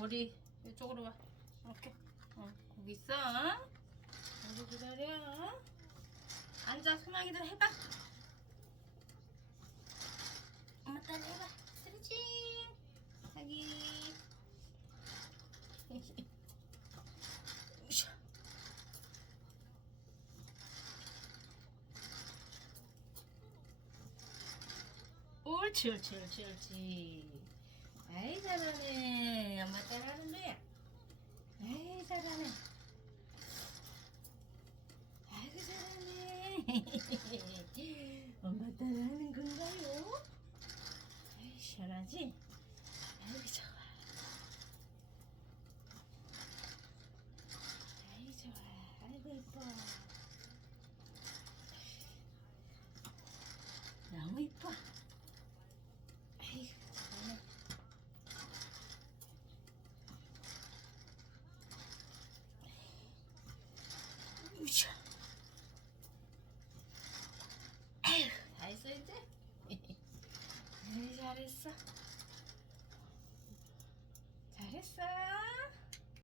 머리 이쪽으로 와. 이렇게. 어, 거기 있어. 여기 기다려. 앉아, 소망이들 해봐. 엄마 딸 해봐. 스트레칭. 으쌰. 옳지, 옳지, 옳지, 옳지. 아이, 잘하네. 엄마 딸 하는 거야. 아이, 잘하네. 아이고, 잘하네. 엄마 딸 하는 건가요? 아이, 시원하지? 아이고, 좋아. 아이, 좋아. 아이고, 이뻐. 너무 이뻐. 아이고, 잘하네. 으쌰. 아휴, 다 했어, 이제? 잘했어. 잘했어.